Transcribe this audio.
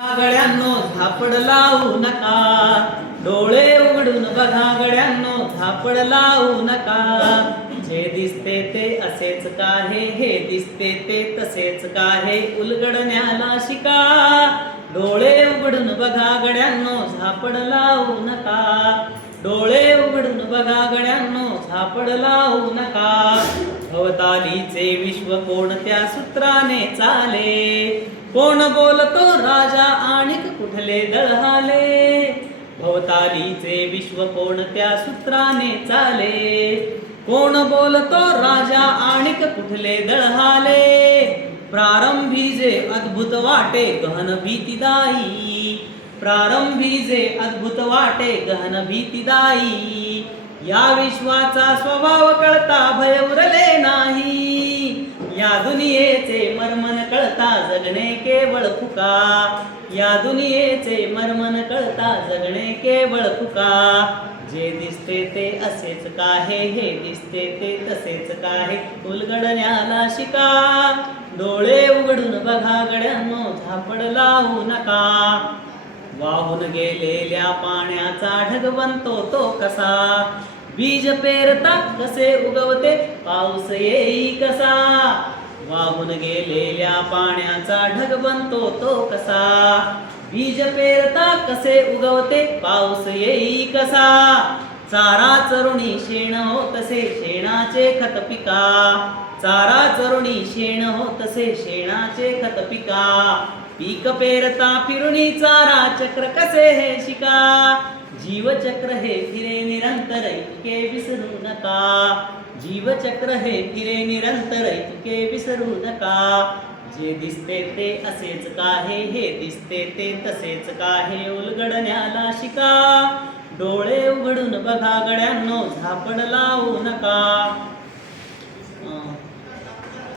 गड्यांनो झापड लावू नका. डोळे उघडून बघा गड्यांनो झापड लावू नका. जे दिसते ते असेच काहे हे दिसते ते तसेच काहे उलगडण्याला शिका. डोळे उघडून बघा गड्यांनो झापड लावू नका. डोळे उघडून बघा गड्यांनो झापड लावू नका. भवतालीचे विश्व कोणत्या सूत्राने चाले? कोण बोलतो राजा आणिक कुठले दळहाले? भवतालीचे विश्व कोणत्या सूत्राने चाले? कोण बोलतो राजा आणिक कुठले दळहाले? प्रारंभी जे अद्भुत वाटे गहन भीतीदाई प्रारंभी जे अद्भुत वाटे गहन भीतीदाई या विश्वाचा स्वभाव कळता भय कळता जगणे केवळ फुका. या दुनियेचे मर्मन कळता जगणे केवळ फुका. जे दिसते ते असेच काहे हे दिसते ते तसेच काहे. उलगडण्याला शिका. डोळे उघडून बघा गड्यांनो झापड लावू नका. वाहून गेलेल्या पाण्याचा ढग बनतो तो कसा? बीज पेरता कसे उगवते? पाऊस येई कसा? वाहून गेलेल्या पाण्याचा ढग बनतो तो कसा? बीज पेरता कसे उगवते? पाऊस येई कसा? चारा चरुणी शेण हो तसे शेणाचे खत पिका. चारा चरुणी शेण हो तसे शेणाचे खत पिका. पीक पेरता फिरुणी चारा चक्र कसे हे शिका? जीवचक्र हे फिरे निरंतर इतके विसरू नका. जीवचक्र हे फिरे निरंतर इतके विसरू नका. जे दिसते ते असेच काहे हे दिसते ते तसेच काहे उलगडण्याला शिका. डोळे उघडून बघा गड्यांनो झापड लावू नका.